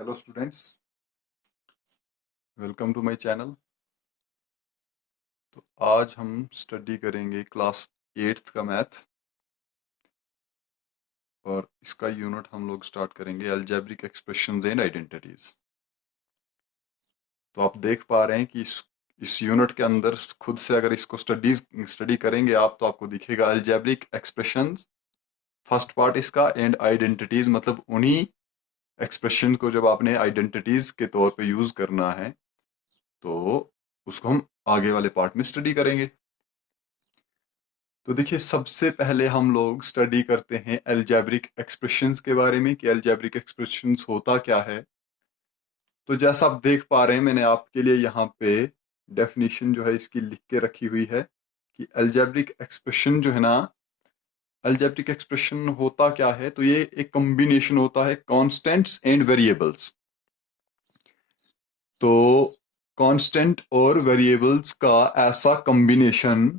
Hello students, welcome to my channel. तो आज हम स्टडी करेंगे क्लास 8th का मैथ और इसका यूनिट हम लोग स्टार्ट करेंगे अलजेब्रिक एक्सप्रेशंस एंड आइडेंटिटीज। तो आप देख पा रहे हैं कि इस यूनिट के अंदर खुद से अगर इसको स्टडी करेंगे आप तो आपको दिखेगा अलजेब्रिक एक्सप्रेशंस फर्स्ट पार्ट इसका एंड आइडेंटिटीज, मतलब उन्हीं एक्सप्रेशन को जब आपने आइडेंटिटीज के तौर पे यूज करना है तो उसको हम आगे वाले पार्ट में स्टडी करेंगे। तो देखिए, सबसे पहले हम लोग स्टडी करते हैं अलजेब्रिक एक्सप्रेशंस के बारे में कि अलजेब्रिक एक्सप्रेशंस होता क्या है। तो जैसा आप देख पा रहे हैं, मैंने आपके लिए यहाँ पे डेफिनेशन जो है इसकी लिख के रखी हुई है कि अलजेब्रिक एक्सप्रेशन जो है ना, अलजेब्रिक एक्सप्रेशन होता क्या है। तो ये एक कॉम्बिनेशन होता है कांस्टेंट्स एंड वेरिएबल्स। तो कांस्टेंट और वेरिएबल्स का ऐसा कॉम्बिनेशन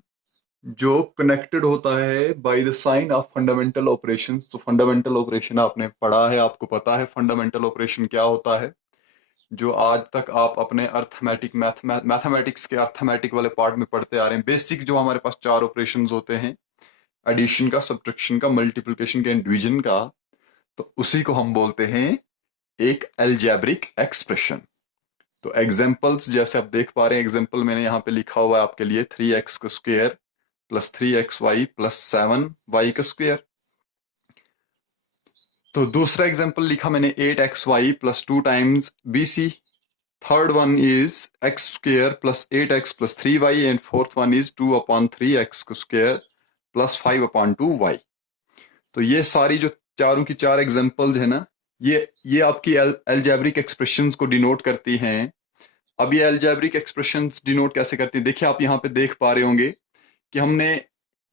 जो कनेक्टेड होता है by the sign of fundamental operations. तो फंडामेंटल ऑपरेशन आपने पढ़ा है, आपको पता है फंडामेंटल ऑपरेशन क्या होता है, जो आज तक आप अपने अर्थमेटिक मैथमेटिक्स के अर्थमेटिक वाले पार्ट में पढ़ते आ रहे हैं। बेसिक जो हमारे पास चार ऑपरेशंस होते हैं, एडिशन का, सब्ट्रैक्शन का, मल्टीप्लिकेशन का एंड डिवीजन का, तो उसी को हम बोलते हैं एक अलजेब्रिक एक्सप्रेशन। तो एग्जाम्पल्स जैसे आप देख पा रहे हैं, एग्जाम्पल मैंने यहाँ पे लिखा हुआ है आपके लिए 3x का square plus 3xy plus 7y का स्क्वायर। तो दूसरा एग्जाम्पल लिखा मैंने 8xy plus 2 times bc। Third one is x square plus 8x plus 3y and fourth one is 2 upon 3x का स्क्वायर प्लस 5 अपॉन 2y। तो ये सारी जो चारों की चार एग्जाम्पल्स है ना, ये आपकी अलजेब्रिक एक्सप्रेशंस को डिनोट करती हैं। अब ये अलजेब्रिक एक्सप्रेशंस डिनोट कैसे करती है, देखिए आप यहाँ पे देख पा रहे होंगे कि हमने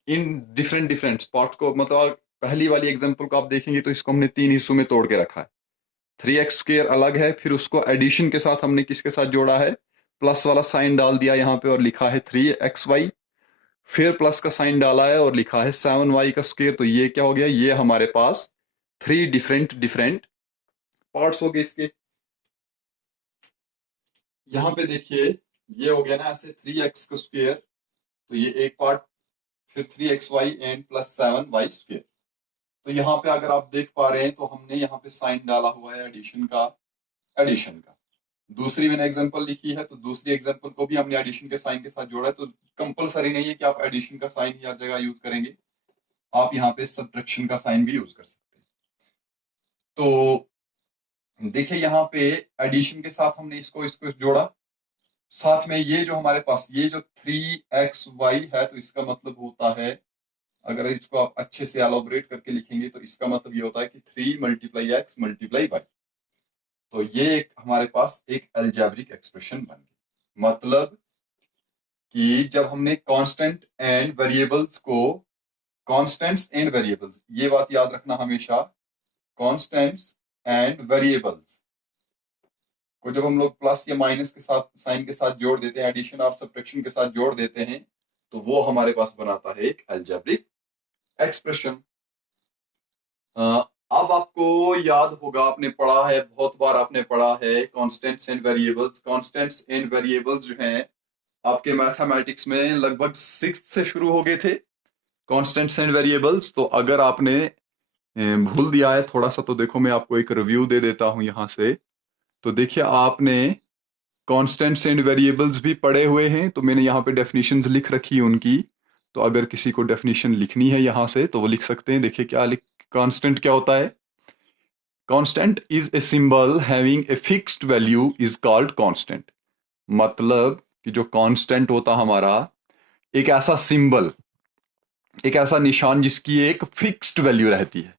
इन डिफरेंट डिफरेंट स्पॉट्स को, मतलब पहली वाली एग्जांपल को आप देखेंगे तो इसको हमने तीन हिस्सों में तोड़ के रखा है। 3x² अलग है, फिर उसको एडिशन के साथ हमने किसके साथ जोड़ा है, प्लस वाला साइन डाल दिया यहाँ पे और लिखा है 3xy। फिर प्लस का साइन डाला है और लिखा है 7y का स्क्वायर। तो ये क्या हो गया, ये हमारे पास थ्री डिफरेंट डिफरेंट पार्ट्स हो गए इसके। यहाँ पे देखिए, ये हो गया ना ऐसे 3x का स्क्वायर, तो ये एक पार्ट, फिर 3xy and plus 7y square. तो यहाँ पे अगर आप देख पा रहे हैं तो हमने यहाँ पे साइन डाला हुआ है एडिशन का, एडिशन का। दूसरी मैंने एग्जांपल लिखी है, तो दूसरी एग्जांपल को भी हमने एडिशन के साइन के साथ जोड़ा है। तो कंपलसरी नहीं है कि आप एडिशन का साइन ही हर जगह यूज करेंगे, आप यहाँ पे सब्ट्रैक्शन का साइन भी यूज कर सकते हैं। तो देखिए यहाँ पे एडिशन के साथ हमने इसको इसको जोड़ा, साथ में ये जो हमारे पास ये जो 3xy है, तो इसका मतलब होता है, अगर इसको आप अच्छे से एलोबरेट करके लिखेंगे तो इसका मतलब ये होता है कि 3 मल्टीप्लाई एक्स मल्टीप्लाई वाई। तो ये एक हमारे पास एक अलजेब्रिक एक्सप्रेशन बन गई। मतलब कि जब हमने कांस्टेंट एंड वेरिएबल्स को, कांस्टेंट्स एंड वेरिएबल्स, ये बात याद रखना हमेशा, कांस्टेंट्स एंड वेरिएबल्स को जब हम लोग प्लस या माइनस के साथ, साइन के साथ जोड़ देते हैं, एडिशन और सब्ट्रैक्शन के साथ जोड़ देते हैं, तो वो हमारे पास बनाता है एक अलजेब्रिक एक्सप्रेशन। अब आपको याद होगा, आपने पढ़ा है, बहुत बार आपने पढ़ा है constants and variables. Constants and variables जो हैं आपके मैथमेटिक्स में लगभग 6th से शुरू हो गए थे कांस्टेंट्स एंड वेरिएबल्स। तो अगर आपने भूल दिया है थोड़ा सा, तो देखो मैं आपको एक रिव्यू दे देता हूं यहां से। तो देखिए, आपने कांस्टेंट्स एंड वेरिएबल्स भी पढ़े हुए हैं, तो मैंने यहाँ पे डेफिनेशंस लिख रखी उनकी। तो अगर किसी को डेफिनेशन लिखनी है यहाँ से तो वो लिख सकते हैं। देखिए क्या लिख, कांस्टेंट क्या होता है, constant is a symbol having a fixed value is called constant. मतलब कि जो कांस्टेंट होता हमारा, एक ऐसा सिंबल, एक ऐसा निशान जिसकी एक फिक्स्ड वैल्यू रहती है।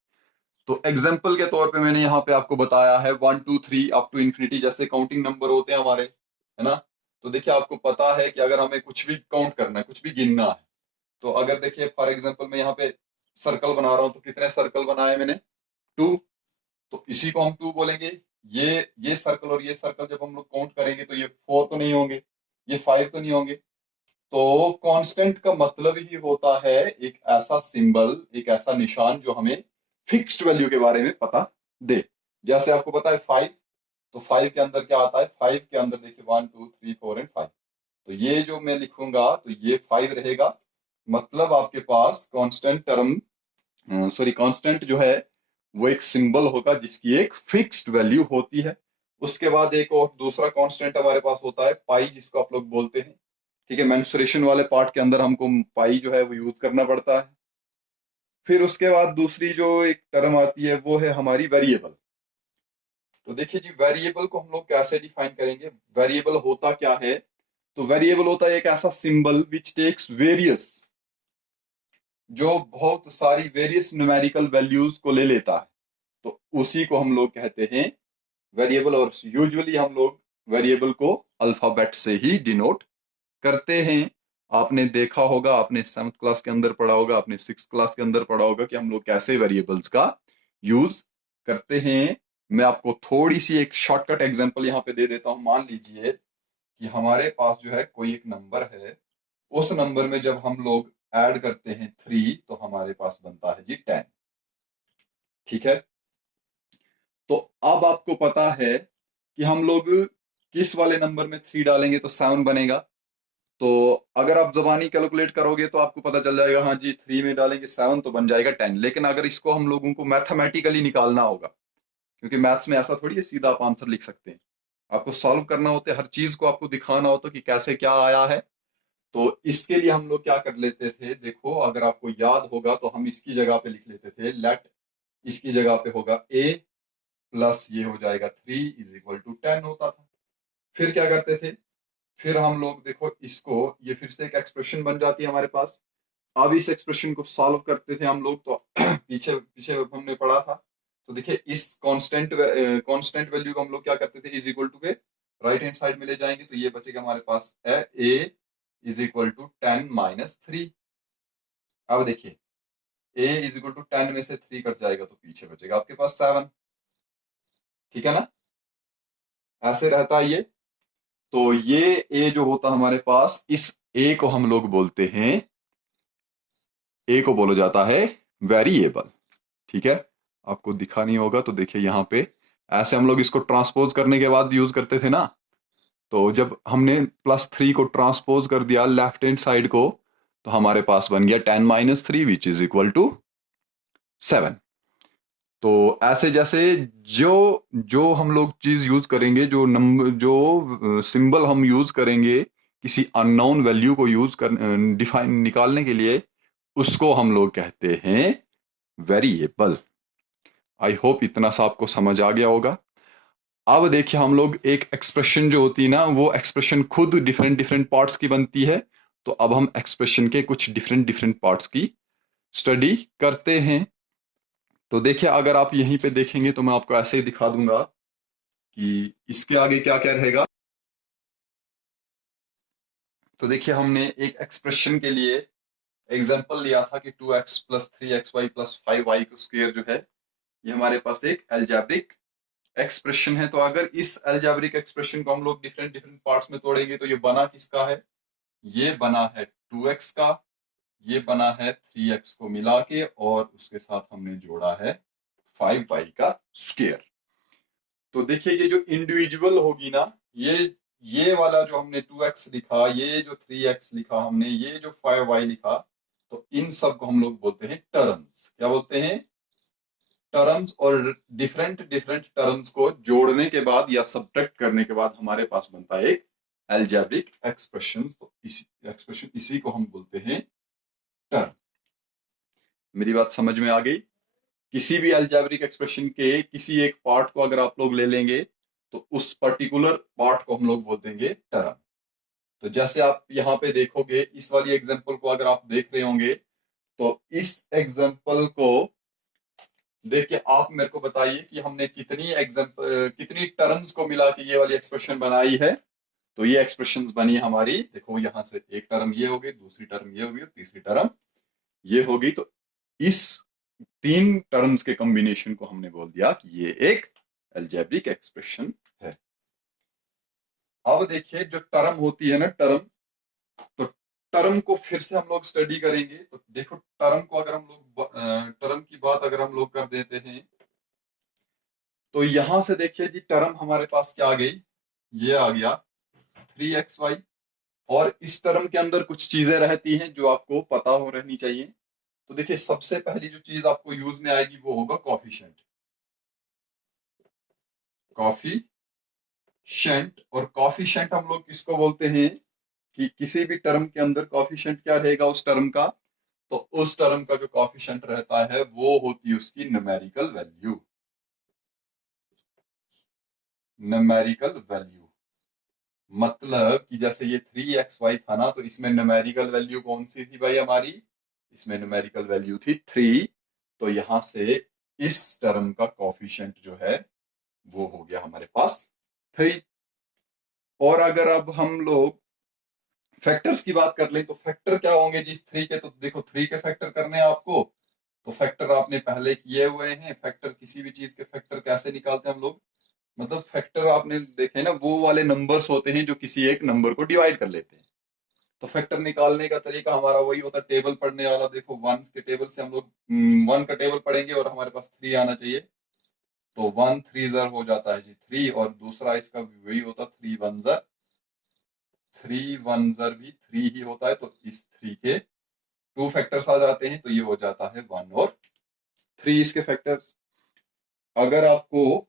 तो एग्जाम्पल के तौर पे मैंने यहाँ पे आपको बताया है 1 2 3 अप टू इंफिनिटी, जैसे काउंटिंग नंबर होते हैं हमारे, है ना। तो देखिए आपको पता है कि अगर हमें कुछ भी काउंट करना है, कुछ भी गिनना है, तो अगर देखिए फॉर एग्जाम्पल मैं यहाँ पे सर्कल बना रहा हूं, तो कितने सर्कल बनाए मैंने, 2। तो इसी को हम 2 बोलेंगे। ये सर्कल और ये सर्कल जब हम लोग काउंट करेंगे तो ये 4 तो नहीं होंगे, ये 5 तो नहीं होंगे। तो कांस्टेंट का मतलब ही होता है एक ऐसा सिंबल, एक ऐसा निशान जो हमें फिक्स्ड वैल्यू के बारे में पता दे। जैसे आपको पता है 5, तो 5 के अंदर क्या आता है, 5 के अंदर देखिए 1 2 3 4 एंड 5, तो ये जो मैं लिखूंगा तो ये 5 रहेगा। मतलब आपके पास कांस्टेंट टर्म, सॉरी कांस्टेंट जो है वो एक सिंबल होगा जिसकी एक फिक्स्ड वैल्यू होती है। उसके बाद एक और दूसरा कांस्टेंट हमारे पास होता है पाई, जिसको आप लोग बोलते हैं। ठीक है, मेंसुरेशन वाले पार्ट के अंदर हमको पाई जो है वो यूज करना पड़ता है। फिर उसके बाद दूसरी जो एक टर्म आती है वो है हमारी वेरिएबल। तो देखिए जी, वेरिएबल को हम लोग कैसे डिफाइन करेंगे, वेरिएबल होता क्या है। तो वेरिएबल होता है एक ऐसा सिंबल विच टेक्स वेरियस, जो बहुत सारी वेरियस न्यूमेरिकल वैल्यूज को ले लेता है, तो उसी को हम लोग कहते हैं वेरिएबल। और यूजुअली हम लोग वेरिएबल को अल्फाबेट से ही डिनोट करते हैं। आपने देखा होगा, आपने 7th क्लास के अंदर पढ़ा होगा, आपने 6th क्लास के अंदर पढ़ा होगा कि हम लोग कैसे वेरिएबल्स का यूज करते हैं। मैं आपको थोड़ी सी एक शॉर्टकट एग्जांपल यहाँ पे दे देता हूँ। मान लीजिए कि हमारे पास जो है कोई एक नंबर है, उस नंबर में जब हम लोग ऐड करते हैं 3 तो हमारे पास बनता है जी 10। ठीक है, तो अब आपको पता है कि हम लोग किस वाले नंबर में 3 डालेंगे तो 7 बनेगा। तो अगर आप जबानी कैलकुलेट करोगे तो आपको पता चल जाएगा, हाँ जी 3 में डालेंगे 7 तो बन जाएगा 10। लेकिन अगर इसको हम लोगों को मैथमेटिकली निकालना होगा, क्योंकि मैथ्स में ऐसा थोड़ी है सीधा आप आंसर लिख सकते हैं, आपको सॉल्व करना होता है, हर चीज को आपको दिखाना होता है कि कैसे क्या आया है। तो इसके लिए हम लोग क्या कर लेते थे, देखो अगर आपको याद होगा तो हम इसकी जगह पे लिख लेते थे लेट, इसकी जगह पे होगा ए प्लस ये हो जाएगा 3 इज इक्वल टू 10 होता था। फिर क्या करते थे, फिर हम लोग देखो इसको, ये फिर से एक एक्सप्रेशन बन जाती है हमारे पास। अब इस एक्सप्रेशन को सॉल्व करते थे हम लोग, तो पीछे पीछे हमने पढ़ा था। तो देखिए इस कांस्टेंट वैल्यू को हम लोग क्या करते थे, इज इक्वल टू के राइट हैंड साइड में ले जाएंगे, तो ये बचेगा हमारे पास है ए इज इक्वल टू 10 - 3। अब देखिए ए इज इक्वल टू 10 में से 3 कट जाएगा तो पीछे बचेगा आपके पास 7। ठीक है ना, ऐसे रहता है ये। तो ये ए जो होता हमारे पास, इस ए को हम लोग बोलते हैं, ए को बोला जाता है वेरिएबल। ठीक है, आपको दिखा नहीं होगा तो देखिए यहाँ पे, ऐसे हम लोग इसको ट्रांसपोज करने के बाद यूज करते थे ना। तो जब हमने +3 को ट्रांसपोज कर दिया लेफ्ट हैंड साइड को, तो हमारे पास बन गया 10 - 3 विच इज इक्वल टू 7। तो ऐसे जैसे जो जो हम लोग चीज यूज करेंगे, जो नंबर जो सिंबल हम यूज करेंगे किसी अननोन वैल्यू को यूज कर डिफाइन निकालने के लिए, उसको हम लोग कहते हैं वेरिएबल। आई होप इतना सा आपको समझ आ गया होगा। अब देखिए हम लोग एक एक्सप्रेशन जो होती है ना, वो एक्सप्रेशन खुद डिफरेंट डिफरेंट पार्ट्स की बनती है। तो अब हम एक्सप्रेशन के कुछ डिफरेंट डिफरेंट पार्ट्स की स्टडी करते हैं। तो देखिए अगर आप यहीं पे देखेंगे तो मैं आपको ऐसे ही दिखा दूंगा कि इसके आगे क्या क्या रहेगा। तो देखिए हमने एक एक्सप्रेशन के लिए एग्जांपल लिया था कि 2x + 3xy + 5y स्क्वायर जो है, ये हमारे पास एक अलजेब्रिक एक्सप्रेशन है। तो अगर इस अलजेब्रिक एक्सप्रेशन को हम लोग डिफरेंट डिफरेंट पार्ट्स में तोड़ेंगे तो ये बना किसका है, ये बना है 2x का, ये बना है 3x को मिला के, और उसके साथ हमने जोड़ा है 5y का स्क्वायर। तो देखिए ये जो इंडिविजुअल होगी ना, ये वाला जो हमने 2x लिखा, ये जो 3x लिखा हमने, ये जो 5y लिखा, तो इन सब को हम लोग बोलते हैं टर्म्स। क्या बोलते हैं, टर्म्स। और डिफरेंट डिफरेंट टर्म्स को जोड़ने के बाद या सब्ट्रैक्ट करने के बाद हमारे पास बनता है एक अलजेब्रिक एक्सप्रेशन। तो इसी को हम बोलते हैं टर्म। मेरी बात समझ में आ गई। किसी भी अलजेब्रिक एक्सप्रेशन के किसी एक पार्ट को अगर आप लोग ले लेंगे तो उस पर्टिकुलर पार्ट को हम लोग बोल देंगे टर्म। तो जैसे आप यहाँ पे देखोगे, इस वाली एग्जांपल को अगर आप देख रहे होंगे, तो इस एग्जांपल को देख के आप मेरे को बताइए कि हमने कितनी टर्म्स को मिला के ये वाली एक्सप्रेशन बनाई है। तो ये एक्सप्रेशंस बनी हमारी, देखो यहां से एक टर्म ये हो गई, दूसरी टर्म ये होगी, और तीसरी टर्म ये होगी। तो इस 3 टर्म्स के कॉम्बिनेशन को हमने बोल दिया कि ये एक अलजेब्रिक एक्सप्रेशन है। अब देखिए जो टर्म होती है ना, टर्म, तो टर्म को फिर से हम लोग स्टडी करेंगे। तो देखो टर्म को अगर हम लोग टर्म की बात अगर हम लोग कर देते हैं, तो यहां से देखिए जी टर्म हमारे पास क्या आ गई, ये आ गया 3xy। और इस टर्म के अंदर कुछ चीजें रहती हैं जो आपको पता हो रहनी चाहिए। तो देखिए सबसे पहली जो चीज आपको यूज में आएगी वो होगा कॉफिशिएंट। कॉफिशिएंट, और कॉफिशिएंट हम लोग किसको बोलते हैं कि किसी भी टर्म के अंदर कॉफिशिएंट क्या रहेगा उस टर्म का, तो उस टर्म का जो कॉफिशिएंट रहता है वो होती है उसकी न्यूमेरिकल वैल्यू। न्यूमेरिकल वैल्यू मतलब कि जैसे ये 3xy था ना, तो इसमें न्यूमेरिकल वैल्यू कौन सी थी भाई हमारी, इसमें न्यूमेरिकल वैल्यू थी 3। तो यहां से इस टर्म का कॉफिशिएंट जो है वो हो गया हमारे पास 3। और अगर अब हम लोग फैक्टर्स की बात कर लें तो फैक्टर क्या होंगे जी इस 3 के, तो देखो 3 के फैक्टर करने हैं आपको, तो फैक्टर आपने पहले किए हुए हैं। फैक्टर किसी भी चीज के फैक्टर कैसे निकालते हैं हम लोग, मतलब फैक्टर आपने देखे ना वो वाले नंबर्स होते हैं जो किसी एक नंबर को डिवाइड कर लेते हैं। तो फैक्टर निकालने का तरीका हमारा वही होता है, टेबल पढ़ने वाला। देखो वन के टेबल से हम लोग वन का टेबल पढ़ेंगे और हमारे पास 3 आना चाहिए, तो 1 3 हो जाता है जी 3, और दूसरा इसका भी वही होता 3 1 भी 3 ही होता है। तो इस 3 के 2 फैक्टर्स आ जाते हैं, तो ये हो जाता है 1 और 3 इसके फैक्टर्स। अगर आपको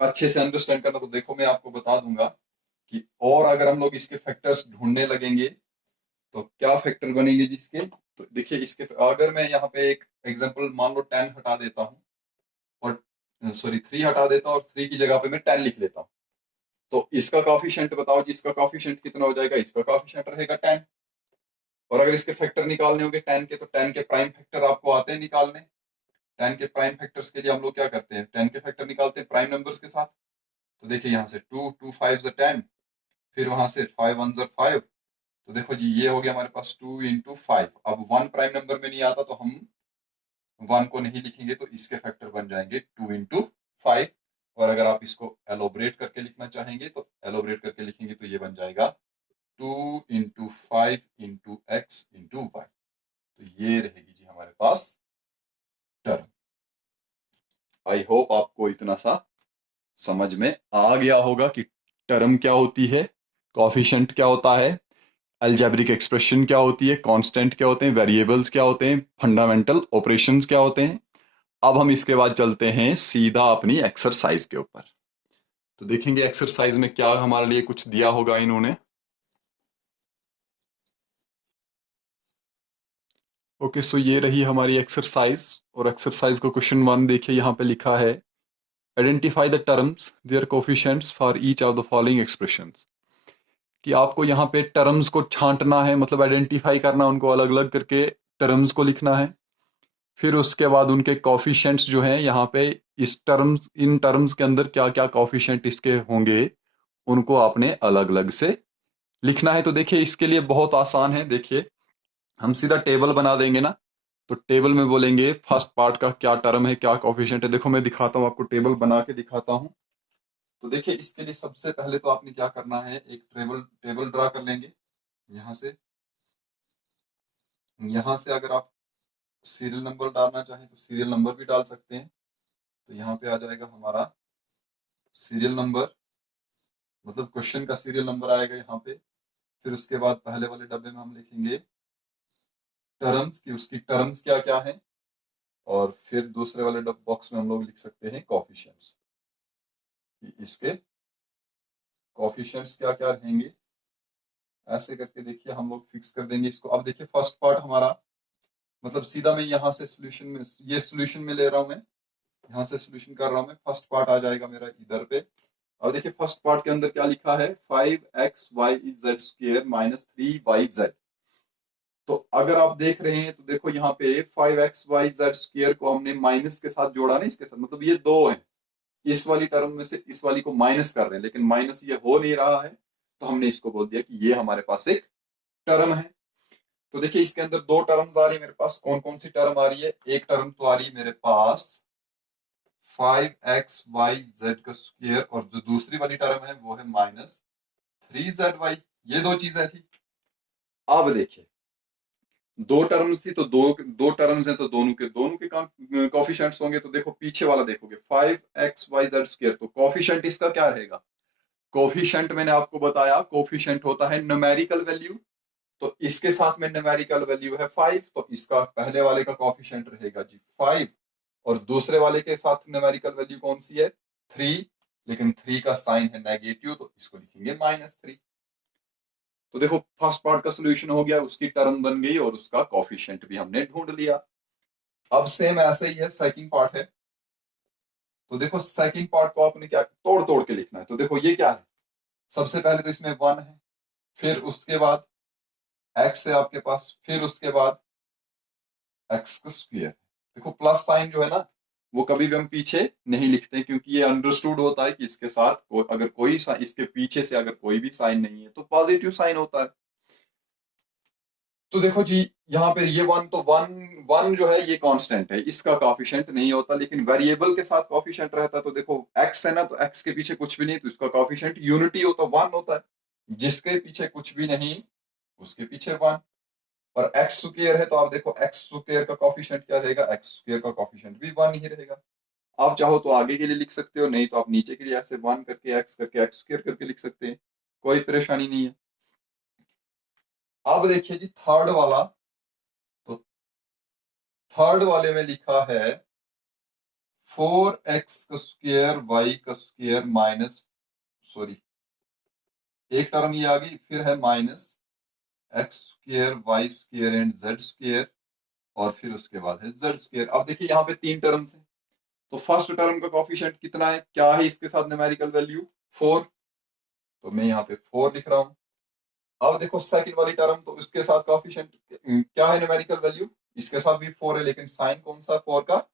अच्छे से अंडरस्टैंड करना तो देखो मैं आपको बता दूंगा कि और अगर हम लोग इसके फैक्टर्स ढूंढने लगेंगे तो क्या फैक्टर बनेंगे जिसके, तो देखिए इसके अगर मैं यहाँ पे एक एग्जांपल मान लो 10 हटा देता हूँ और सॉरी 3 हटा देता हूँ और 3 की जगह पे मैं 10 लिख लेता हूँ, तो इसका कॉफिशिएंट बताओ जी, इसका कॉफिशिएंट कितना हो जाएगा, इसका कॉफिशिएंट रहेगा 10। और अगर इसके फैक्टर निकालने होंगे 10 के, तो 10 के प्राइम फैक्टर आपको आते हैं निकालने। 10 के प्राइम फैक्टर्स के लिए हम लोग क्या करते हैं, 10 के फैक्टर निकालते हैं प्राइम नंबर्स के साथ। तो देखिए यहाँ से 2 2 5 10, फिर वहां से 5 1 5। तो देखो जी ये हो गया हमारे पास 2 × 5। अब 1 प्राइम नंबर में नहीं आता तो हम 1 को नहीं लिखेंगे, तो इसके फैक्टर बन जाएंगे 2 × 5। और अगर आप इसको एलोबरेट करके लिखना चाहेंगे तो एलोबरेट करके लिखेंगे तो ये बन जाएगा 2 × 5 × x × y। तो ये रहेगी जी हमारे पास टर्म। आई होप आपको इतना सा समझ में आ गया होगा कि टर्म क्या होती है, कॉफिशिएंट क्या होता है, अलजेब्रिक एक्सप्रेशन क्या होती है, कांस्टेंट क्या होते हैं, वेरिएबल्स क्या होते हैं, फंडामेंटल ऑपरेशंस क्या होते हैं। अब हम इसके बाद चलते हैं सीधा अपनी एक्सरसाइज के ऊपर। तो देखेंगे एक्सरसाइज में क्या हमारे लिए कुछ दिया होगा इन्होंने। ओके सो ये रही हमारी एक्सरसाइज, और एक्सरसाइज को क्वेश्चन 1 देखिए यहाँ पे लिखा है identify the terms there coefficients for each of the following expressions. कि आपको यहाँ पे टर्म्स को छांटना है, मतलब आइडेंटिफाई करना, उनको अलग अलग करके टर्म्स को लिखना है। फिर उसके बाद उनके कॉफिशिएंट्स जो हैं यहाँ पे इस टर्म्स इन टर्म्स के अंदर क्या क्या कॉफिशिएंट इसके होंगे उनको आपने अलग अलग से लिखना है। तो देखिए इसके लिए बहुत आसान है, देखिए हम सीधा टेबल बना देंगे ना। तो टेबल में बोलेंगे फर्स्ट पार्ट का क्या टर्म है क्या कॉफिशिएंट है। देखो मैं दिखाता हूँ आपको, टेबल बना के दिखाता हूँ। तो देखिए इसके लिए सबसे पहले तो आपने क्या करना है, एक टेबल टेबल ड्रा कर लेंगे। यहाँ से यहाँ से अगर आप सीरियल नंबर डालना चाहें तो सीरियल नंबर भी डाल सकते हैं। तो यहाँ पे आ जाएगा हमारा सीरियल नंबर, मतलब क्वेश्चन का सीरियल नंबर आएगा यहाँ पे। फिर उसके बाद पहले वाले डब्बे में हम लिखेंगे टर्म्स की, उसकी टर्म्स क्या क्या है। और फिर दूसरे वाले बॉक्स में हम लोग लिख सकते हैं कॉफिशिएंट्स, इसके कॉफिशिएंट्स क्या क्या रहेंगे। ऐसे करके देखिए हम लोग फिक्स कर देंगे इसको। अब देखिए फर्स्ट पार्ट हमारा, मतलब सीधा मैं यहाँ से सोल्यूशन में, ये सोल्यूशन में ले रहा हूँ मैं, यहाँ से सोल्यूशन कर रहा हूँ मैं। फर्स्ट पार्ट आ जाएगा मेरा इधर पे। अब देखिए फर्स्ट पार्ट के अंदर क्या लिखा है, 5xy z² माइनस 3yz। तो अगर आप देख रहे हैं तो देखो यहाँ पे 5xy z² को हमने माइनस के साथ जोड़ा ना, इसके साथ, मतलब ये दो है, इस वाली टर्म में से इस वाली को माइनस कर रहे हैं, लेकिन माइनस ये हो नहीं रहा है, तो हमने इसको बोल दिया कि ये हमारे पास एक टर्म है। तो देखिए इसके अंदर दो टर्म्स आ रही है मेरे पास। कौन कौन सी टर्म आ रही है, एक टर्म तो आ रही है मेरे पास 5xy z², और जो दूसरी वाली टर्म है वो है -3zy। ये दो चीजें थी। अब देखिए दो टर्म्स थी तो दो टर्म्स हैं तो दोनों के कॉफिशेंट्स होंगे। तो देखो पीछे वाला देखोगे 5xyz², तो कॉफिशेंट इसका क्या रहेगा? कोफिशिएंट मैंने आपको बताया, कोफिशिएंट होता है न्यूमेरिकल वैल्यू। तो इसके साथ में न्यूमेरिकल वैल्यू है 5, तो इसका पहले वाले का कोफिशिएंट रहेगा जी 5, और दूसरे वाले के साथ न्यूमेरिकल वैल्यू कौन सी है? 3, लेकिन 3 का साइन है नेगेटिव, तो इसको लिखेंगे -3। तो देखो फर्स्ट पार्ट का सोल्यूशन हो गया, उसकी टर्म बन गई और उसका कोफिशिएंट भी हमने ढूंढ लिया। अब सेम ऐसे ही है, सेकंड पार्ट है। तो देखो सेकंड पार्ट को आपने क्या तोड़ तोड़ के लिखना है। तो देखो ये क्या है, सबसे पहले तो इसमें 1 है, फिर उसके बाद x है आपके पास, फिर उसके बाद x²। देखो प्लस साइन जो है ना, वो कभी भी हम पीछे नहीं लिखते, क्योंकि ये अंडरस्टूड होता है कि इसके साथ अगर कोई इसके पीछे से अगर कोई भी साइन नहीं है तो पॉजिटिव साइन होता है। तो देखो जी यहाँ पे ये 1, तो 1 जो है ये कांस्टेंट है, इसका कोफिशिएंट नहीं होता, लेकिन वेरिएबल के साथ कोफिशिएंट रहता है। तो देखो x है ना, तो x के पीछे कुछ भी नहीं, तो इसका कोफिशिएंट यूनिटी हो तो 1 होता है। जिसके पीछे कुछ भी नहीं उसके पीछे 1। और x² है, तो आप देखो x² का कोफिशिएंट क्या रहेगा? x² का कोफिशिएंट भी 1 ही रहेगा। आप चाहो तो आगे के लिए लिख सकते हो, नहीं तो आप नीचे के लिए ऐसे 1 करके x करके x² करके लिख सकते हैं, कोई परेशानी नहीं है। अब देखिए जी थर्ड वाला, तो थर्ड वाले में लिखा है 4x² y² माइनस, सॉरी एक टर्म ये आ गई, फिर है -x² y² एंड z², और फिर उसके बाद है z²। अब देखिए यहाँ पे 3 टर्म्स हैं, तो फर्स्ट टर्म का कोफिशिएंट कितना है, क्या है इसके साथ न्यूमेरिकल वैल्यू? 4, तो मैं यहाँ पे 4 लिख रहा हूँ। अब देखो सेकंड वाली टर्म, तो इसके साथ कोफिशिएंट क्या है न्यूमेरिकल वैल्यू? इसके साथ भी 4 है, लेकिन साइन कौन सा 4 का?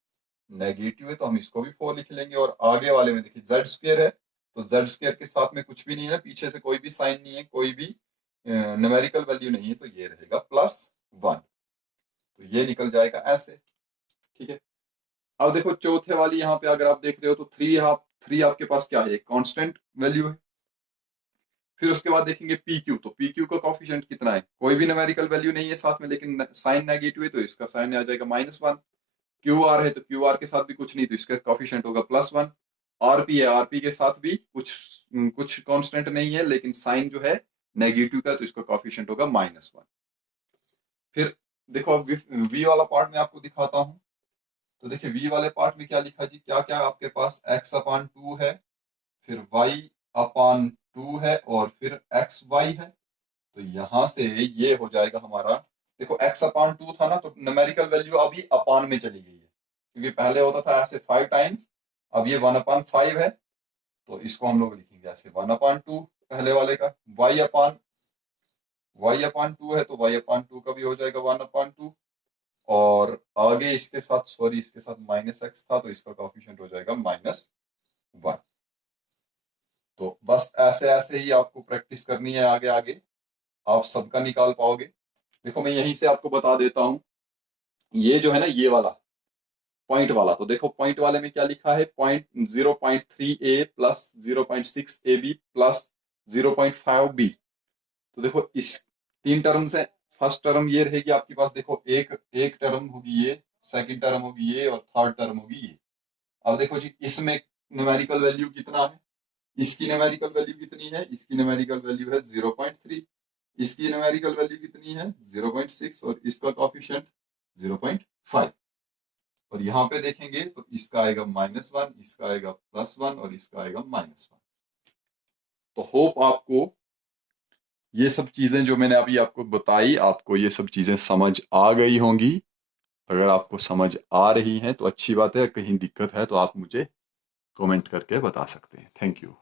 नेगेटिव है, तो हम इसको भी 4 लिख लेंगे। और आगे वाले में देखिए z² है, तो z² के साथ में कुछ भी नहीं है, पीछे से कोई भी साइन नहीं है, कोई भी न्यूमेरिकल वैल्यू नहीं है, तो ये रहेगा +1। तो ये निकल जाएगा ऐसे, ठीक है। अब देखो चौथे वाली यहाँ पे अगर आप देख रहे हो, तो 3 आपके पास क्या है? कांस्टेंट वैल्यू है। फिर उसके बाद देखेंगे PQ, तो PQ का कोफिशिएंट कितना है? कोई भी न्यूमेरिकल वैल्यू नहीं है साथ में, लेकिन साइन नेगेटिव है, तो इसका साइन आ जाएगा -1। QR है, तो QR के साथ भी कुछ नहीं, तो इसका कोफिशिएंट होगा +1। RP है, RP के साथ भी कुछ कुछ कांस्टेंट नहीं है, लेकिन साइन जो है नेगेटिव का, तो इसका कोफिशिएंट होगा -1। फिर देखो अब V वाला पार्ट में आपको दिखाता हूँ। तो देखिए V वाले पार्ट में क्या लिखा जी, क्या क्या आपके पास x/2 है, फिर y/2 है, और फिर xy है। तो यहां से ये हो जाएगा हमारा, देखो x/2 था ना, तो न्यूमेरिकल वैल्यू अभी अपान में चली गई है, क्योंकि पहले होता था ऐसे 5 टाइम्स, अब ये 1/5 है, तो इसको हम लोग लिखेंगे ऐसे 1/2 पहले वाले का। y/2 है, तो y/2 का भी हो जाएगा 1/2, और आगे इसके साथ, सॉरी इसके साथ -x था, तो इसका कोफिशिएंट हो जाएगा -1। तो बस ऐसे ऐसे ही आपको प्रैक्टिस करनी है, आगे आगे आप सबका निकाल पाओगे। देखो मैं यहीं से आपको बता देता हूं, ये जो है ना ये वाला पॉइंट वाला, तो देखो पॉइंट वाले में क्या लिखा है, 0.3a plus 0.6ab plus 0.5b। तो देखो इस 3 टर्म्स है, फर्स्ट टर्म ये रहेगी आपके पास, देखो एक एक टर्म होगी ये, सेकंड टर्म होगी ये, और थर्ड टर्म होगी ये। अब देखो जी इसमें न्यूमेरिकल वैल्यू कितना है, इसकी न्यूमेरिकल वैल्यू कितनी है, इसकी न्यूमेरिकल वैल्यू है 0.3, इसकी न्यूमेरिकल वैल्यू कितनी है 0.6, और इसका कोफिशिएंट 0.5। और यहाँ पे देखेंगे तो इसका आएगा -1, इसका आएगा +1, और इसका आएगा -1। तो होप आपको ये सब चीजें जो मैंने अभी आपको बताई, आपको ये सब चीजें समझ आ गई होंगी। अगर आपको समझ आ रही हैं तो अच्छी बात है, कहीं दिक्कत है तो आप मुझे कमेंट करके बता सकते हैं। Thank you.